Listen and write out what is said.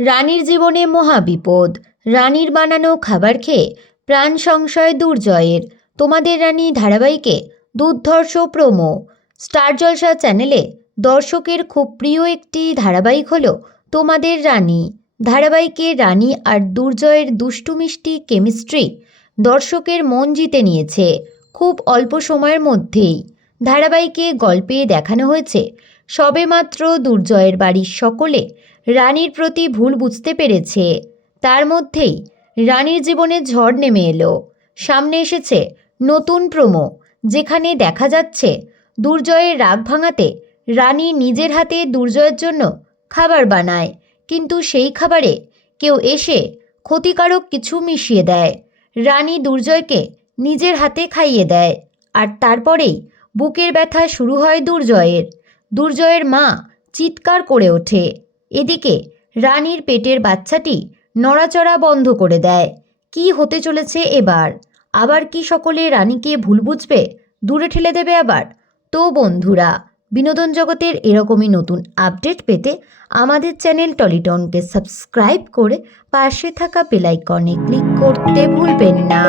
রানীর জীবনে মহাবিপদ রানীর বানানো খাবার খেয়ে প্রাণ সংশয় দুর্জয়ের। তোমাদের রানী ধারাবাহিকে দুর্ধর্ষ প্রোমো। স্টার জলসা চ্যানেলে দর্শকের খুব প্রিয় একটি ধারাবাহিক হলো তোমাদের রানী। ধারাবাহিকে রানী আর দুর্জয়ের দুষ্টু মিষ্টি কেমিস্ট্রি দর্শকের মন জিতে নিয়েছে, খুব অল্প সময়ের মধ্যেই। ধারাবাহিকে গল্পে দেখানো হয়েছে। সবেমাত্র দুর্জয়ের বাড়ির সকলে রানীর প্রতি ভুল বুঝতে পেরেছে। তার মধ্যেই রানীর জীবনে ঝড় নেমে এলো। সামনে এসেছে নতুন প্রোমো, যেখানে দেখা যাচ্ছে দুর্জয়ের রাগ ভাঙাতে রানী নিজের হাতে দুর্জয়ের জন্য খাবার বানায়। কিন্তু সেই খাবারে কেউ এসে ক্ষতিকারক কিছু মিশিয়ে দেয়। রানী দুর্জয়কে নিজের হাতে খাইয়ে দেয়। আর তারপরেই বুকের ব্যথা শুরু হয় দুর্জয়ের। দুর্জয়ের মা চিৎকার করে ওঠে। এদিকে রানীর পেটের বাচ্চাটি নড়াচড়া বন্ধ করে দেয়। কি হতে চলেছে এবার? আবার কি সকলে রানীকে ভুল বুঝবে? দূরে ঠেলে দেবে আবার? তো বন্ধুরা, বিনোদন জগতের এরকমই নতুন আপডেট পেতে আমাদের চ্যানেল টলিটনকে সাবস্ক্রাইব করে পাশে থাকা বেলাইকনে ক্লিক করতে ভুলবেন না।